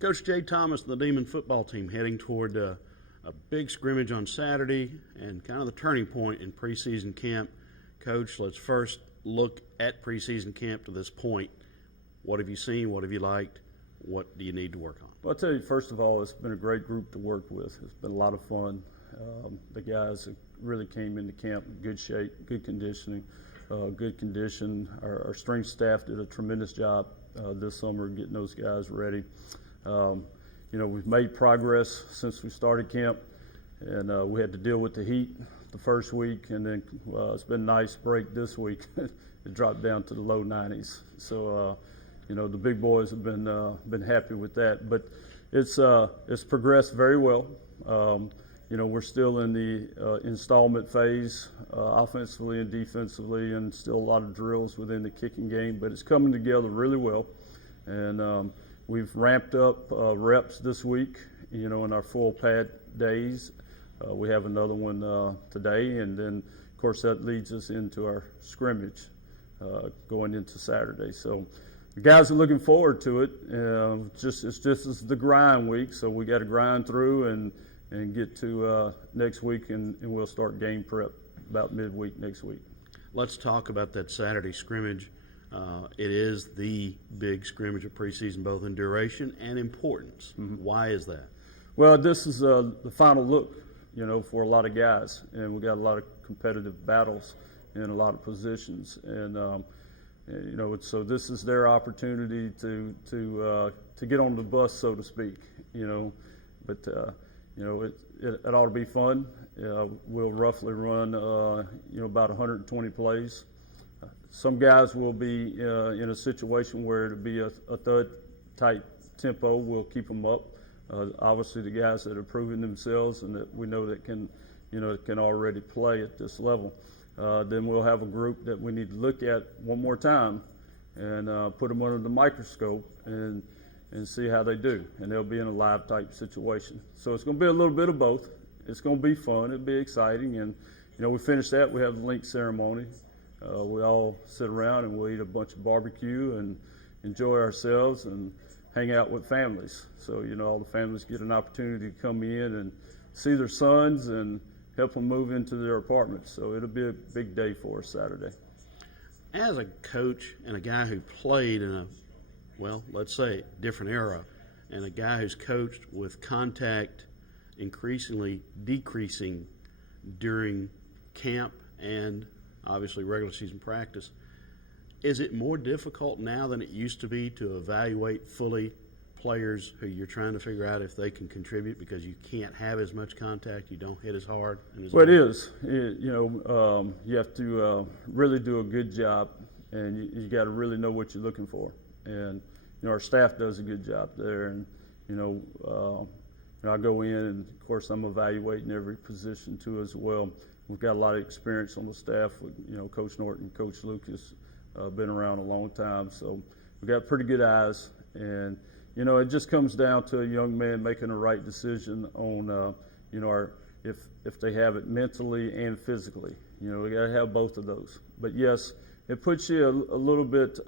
Coach Jay Thomas and the Demon football team heading toward a big scrimmage on Saturday and kind of the turning point in preseason camp. Coach, let's first look at preseason camp to this point. What have you seen? What have you liked? What do you need to work on? Well, I'll tell you, first of all, it's been a great group to work with. It's been a lot of fun. The guys really came into camp in good shape, good conditioning, good condition. Our strength staff did a tremendous job this summer getting those guys ready. We've made progress since we started camp, and we had to deal with the heat the first week, and then it's been a nice break this week. It dropped down to the low 90s. So, the big boys have been happy with that. But it's progressed very well. We're still in the installment phase, offensively and defensively, and still a lot of drills within the kicking game. But it's coming together really well, and we've ramped up reps this week. In our full pad days. We have another one today, and then of course that leads us into our scrimmage going into Saturday. So the guys are looking forward to it. It's just the grind week, so we got to grind through and get to next week, and we'll start game prep about midweek next week. Let's talk about that Saturday scrimmage. It is the big scrimmage of preseason, both in duration and importance. Mm-hmm. Why is that? Well, this is the final look, for a lot of guys, and we got a lot of competitive battles in a lot of positions, and so this is their opportunity to get on the bus, so to speak, But it ought to be fun. We'll roughly run about 120 plays. Some guys will be in a situation where it'll be a thud type tempo. We'll keep them up. Obviously, the guys that are proving themselves and that we know that can already play at this level. Then we'll have a group that we need to look at one more time and put them under the microscope and see how they do. And they'll be in a live type situation. So it's going to be a little bit of both. It's going to be fun. It'll be exciting. And, we finish that. We have the link ceremony. We all sit around and we'll eat a bunch of barbecue and enjoy ourselves and hang out with families. So, all the families get an opportunity to come in and see their sons and help them move into their apartments. So it'll be a big day for us Saturday. As a coach and a guy who played in let's say different era, and a guy who's coached with contact increasingly decreasing during camp and obviously regular season practice, is it more difficult now than it used to be to evaluate fully players who you're trying to figure out if they can contribute because you can't have as much contact, you don't hit as hard? Well, it is. You have to really do a good job, and you got to really know what you're looking for. And our staff does a good job there, and I go in, and of course I'm evaluating every position too as well. We've got a lot of experience on the staff with Coach Norton, Coach Lucas. Been around a long time, so we've got pretty good eyes, and it just comes down to a young man making the right decision on if they have it mentally and physically. We got to have both of those. But yes, it puts you a little bit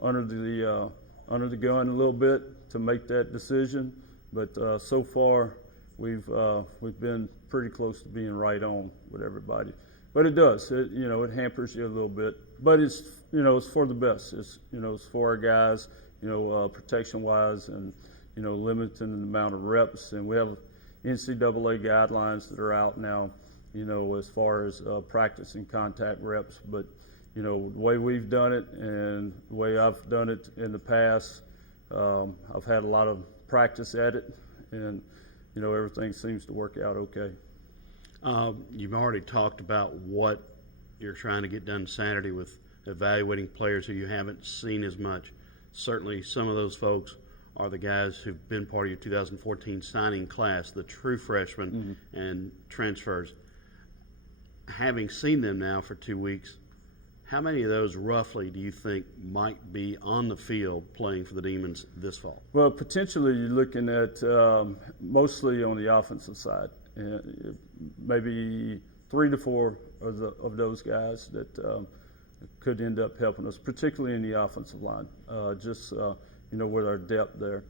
under the gun a little bit to make that decision. But so far, we've been pretty close to being right on with everybody. But it does. It hampers you a little bit. But it's it's for the best. It's for our guys. Protection-wise, and limiting the amount of reps. And we have NCAA guidelines that are out now. As far as practicing contact reps. But the way we've done it and the way I've done it in the past, I've had a lot of practice at it, and everything seems to work out okay. You've already talked about what you're trying to get done Saturday with evaluating players who you haven't seen as much. Certainly some of those folks are the guys who've been part of your 2014 signing class, the true freshmen and transfers. Having seen them now for 2 weeks, how many of those roughly do you think might be on the field playing for the Demons this fall? Well, potentially you're looking at mostly on the offensive side. Maybe 3 to 4 of those guys that could end up helping us, particularly in the offensive line, with our depth there.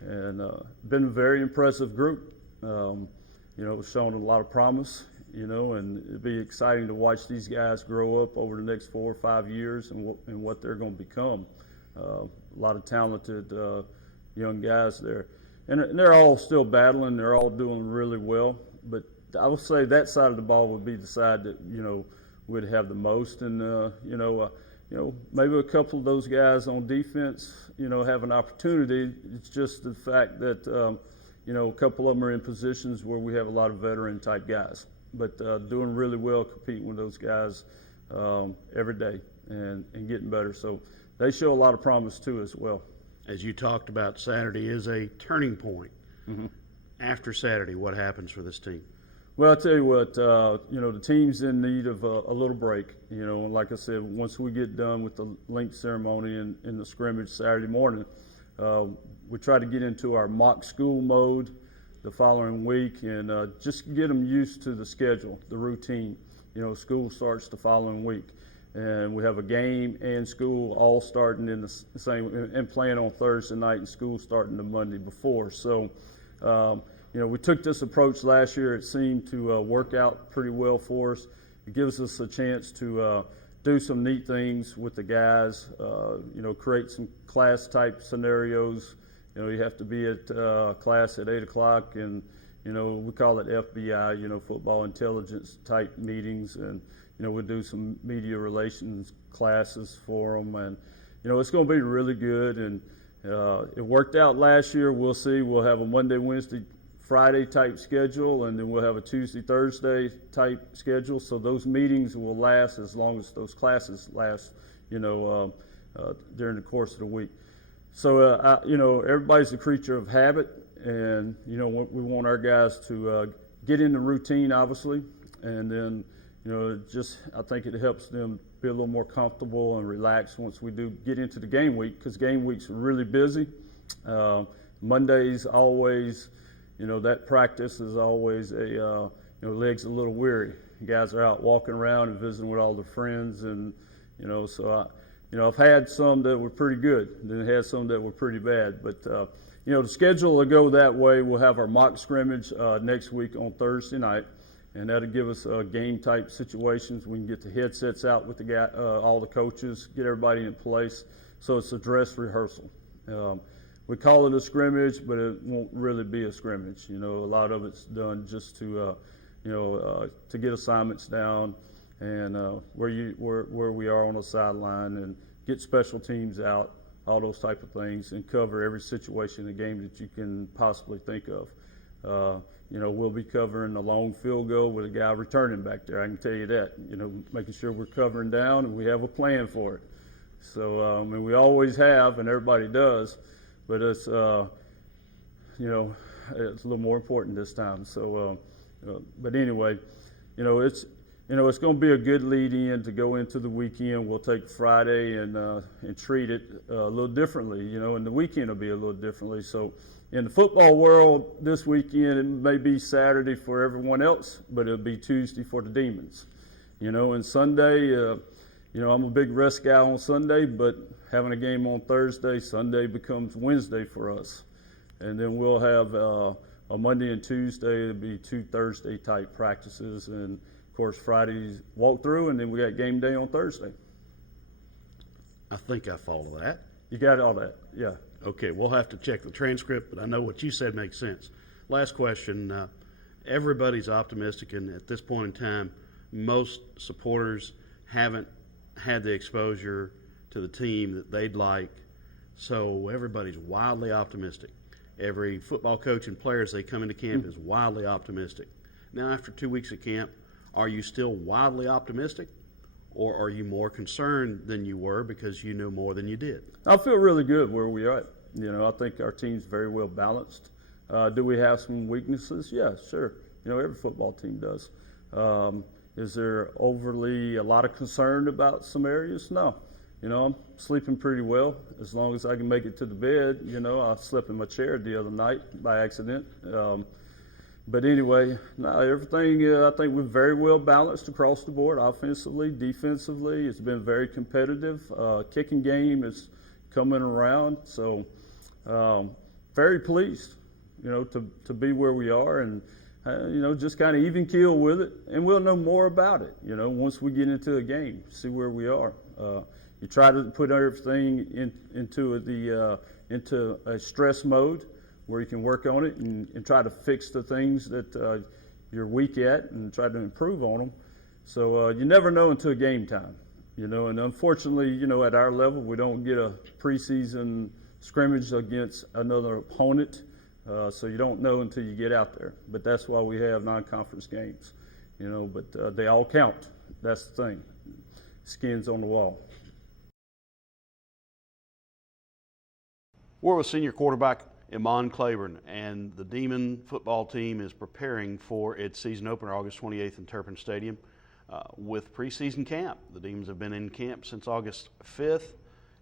and been a very impressive group. Shown a lot of promise, and it'd be exciting to watch these guys grow up over the next 4 or 5 years and what they're going to become. A lot of talented young guys there. And they're all still battling. They're all doing really well. But I would say that side of the ball would be the side that, would have the most. And, maybe a couple of those guys on defense, have an opportunity. It's just the fact that, a couple of them are in positions where we have a lot of veteran-type guys. But doing really well competing with those guys every day and getting better. So they show a lot of promise, too, as well. As you talked about, Saturday is a turning point. Mm-hmm. After Saturday, what happens for this team? Well, I'll tell you what, the team's in need of a little break. And like I said, once we get done with the link ceremony and the scrimmage Saturday morning, we try to get into our mock school mode the following week and just get them used to the schedule, the routine. School starts the following week. And we have a game and school all starting in the same and playing on Thursday night, and school starting the Monday before. So, we took this approach last year. It seemed to work out pretty well for us. It gives us a chance to do some neat things with the guys. Create some class-type scenarios. You have to be at class at 8 o'clock, and we call it FBI. Football intelligence type meetings, and we'll do some media relations classes for them, and it's going to be really good. And it worked out last year. We'll see. We'll have a Monday, Wednesday, Friday type schedule, and then we'll have a Tuesday, Thursday type schedule. So those meetings will last as long as those classes last, during the course of the week. So everybody's a creature of habit, and we want our guys to get in the routine, obviously, and then. I think it helps them be a little more comfortable and relaxed once we do get into the game week, because game week's really busy. Mondays always, that practice is always legs a little weary. Guys are out walking around and visiting with all their friends, and so I've had some that were pretty good, then had some that were pretty bad. But the schedule will go that way. We'll have our mock scrimmage next week on Thursday night. And that'll give us game-type situations. We can get the headsets out with all the coaches, get everybody in place. So it's a dress rehearsal. We call it a scrimmage, but it won't really be a scrimmage. A lot of it's done just to get assignments down and where we are on the sideline, and get special teams out, all those type of things, and cover every situation in the game that you can possibly think of. We'll be covering a long field goal with a guy returning back there. I can tell you that. Making sure we're covering down and we have a plan for it. So, we always have, and everybody does, but it's, it's a little more important this time. So, but anyway, it's going to be a good lead in to go into the weekend. We'll take Friday and treat it a little differently, and the weekend will be a little differently. So, in the football world, this weekend, it may be Saturday for everyone else, but it'll be Tuesday for the Demons. And Sunday, I'm a big rest guy on Sunday, but having a game on Thursday, Sunday becomes Wednesday for us. And then we'll have a Monday and Tuesday. It'll be 2 Thursday-type practices. And, of course, Friday's walkthrough, and then we got game day on Thursday. I think I follow that. You got all that, yeah. Okay, we'll have to check the transcript, but I know what you said makes sense. Last question. Everybody's optimistic, and at this point in time, most supporters haven't had the exposure to the team that they'd like, so everybody's wildly optimistic. Every football coach and player as they come into camp is wildly optimistic. Now, after 2 weeks of camp, are you still wildly optimistic? Or are you more concerned than you were because you know more than you did? I feel really good where we are at. I think our team's very well balanced. Do we have some weaknesses? Yeah, sure. Every football team does. Is there overly a lot of concern about some areas? No. I'm sleeping pretty well as long as I can make it to the bed. I slept in my chair the other night by accident. But anyway, no, everything, I think we're very well balanced across the board, offensively, defensively. It's been very competitive. Kicking game is coming around. So, very pleased, to be where we are and, just kind of even keel with it. And we'll know more about it, once we get into a game, see where we are. You try to put everything into a stress mode where you can work on it and try to fix the things that you're weak at and try to improve on them. So you never know until game time, and unfortunately, at our level, we don't get a preseason scrimmage against another opponent, so you don't know until you get out there. But that's why we have non-conference games, but they all count. That's the thing. Skins on the wall. We're with senior quarterback Imoan Claiborne, and the Demon football team is preparing for its season opener August 28th in Turpin Stadium with preseason camp. The Demons have been in camp since August 5th.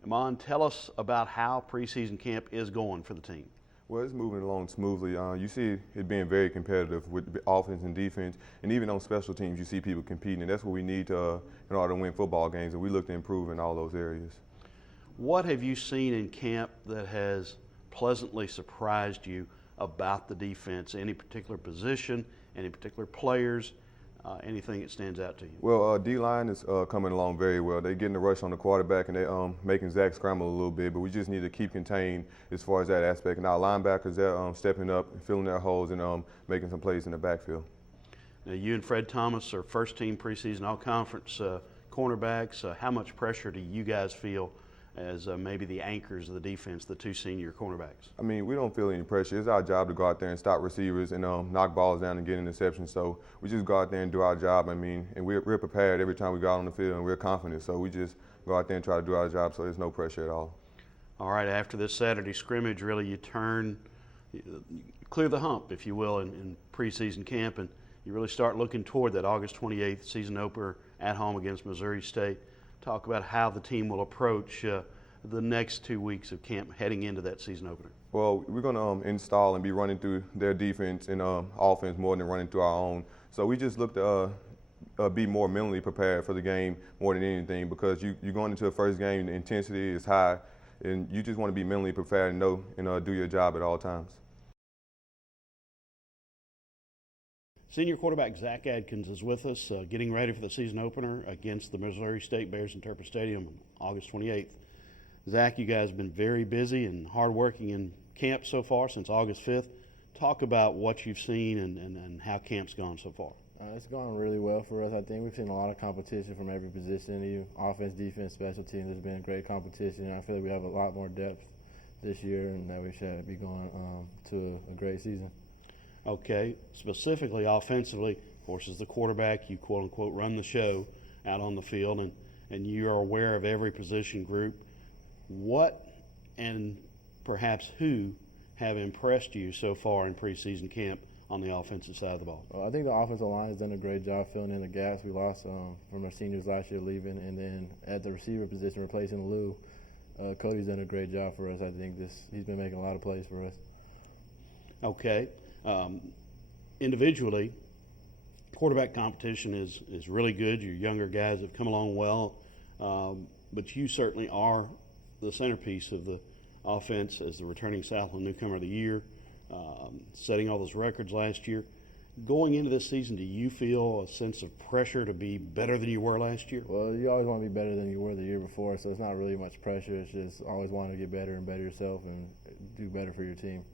Imoan, tell us about how preseason camp is going for the team. Well, it's moving along smoothly. You see it being very competitive with offense and defense, and even on special teams, you see people competing, and that's what we need in order to win football games, and we look to improve in all those areas. What have you seen in camp that has pleasantly surprised you about the defense? Any particular position, any particular players, anything that stands out to you? Well, D-line is coming along very well. They're getting the rush on the quarterback, and they're making Zach scramble a little bit, but we just need to keep contained as far as that aspect. And our linebackers, they're stepping up, filling their holes, and making some plays in the backfield. Now, you and Fred Thomas are first-team preseason all-conference cornerbacks. How much pressure do you guys feel as maybe the anchors of the defense, the two senior cornerbacks? I mean, we don't feel any pressure. It's our job to go out there and stop receivers and knock balls down and get interceptions. So we just go out there and do our job. I mean, and we're prepared every time we go out on the field, and we're confident. So we just go out there and try to do our job, so there's no pressure at all. All right, after this Saturday scrimmage, really you clear the hump, if you will, in preseason camp, and you really start looking toward that August 28th season opener at home against Missouri State. Talk about how the team will approach the next 2 weeks of camp heading into that season opener. Well, we're going to install and be running through their defense and offense more than running through our own. So we just look to be more mentally prepared for the game more than anything, because you're going into a first game, the intensity is high, and you just want to be mentally prepared and know and do your job at all times. Senior quarterback Zach Adkins is with us, getting ready for the season opener against the Missouri State Bears in Turpin Stadium on August 28th. Zach, you guys have been very busy and hardworking in camp so far since August 5th. Talk about what you've seen and how camp's gone so far. It's gone really well for us. I think we've seen a lot of competition from every position, even offense, defense, special teams. There's been great competition, and I feel like we have a lot more depth this year, and that we should be going to a great season. Okay, specifically offensively, of course, as the quarterback, you quote-unquote run the show out on the field, and you are aware of every position group. What and perhaps who have impressed you so far in preseason camp on the offensive side of the ball? Well, I think the offensive line has done a great job filling in the gaps we lost from our seniors last year leaving, and then at the receiver position replacing Lou, Cody's done a great job for us. I think he's been making a lot of plays for us. Okay. Individually, quarterback competition is really good. Your younger guys have come along well, but you certainly are the centerpiece of the offense as the returning Southland newcomer of the year, setting all those records last year. Going into this season, do you feel a sense of pressure to be better than you were last year? Well, you always want to be better than you were the year before, so it's not really much pressure. It's just always wanting to get better and better yourself and do better for your team.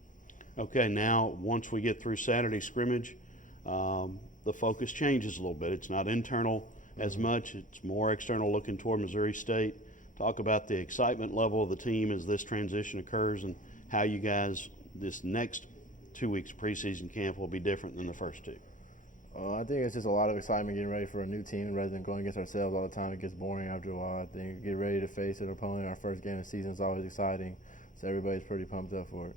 Okay, now once we get through Saturday scrimmage, the focus changes a little bit. It's not internal as much. It's more external, looking toward Missouri State. Talk about the excitement level of the team as this transition occurs and how you guys, this next 2 weeks preseason camp will be different than the first two. I think it's just a lot of excitement getting ready for a new team rather than going against ourselves all the time. It gets boring after a while. I think get ready to face an opponent. Our first game of the season is always exciting, so everybody's pretty pumped up for it.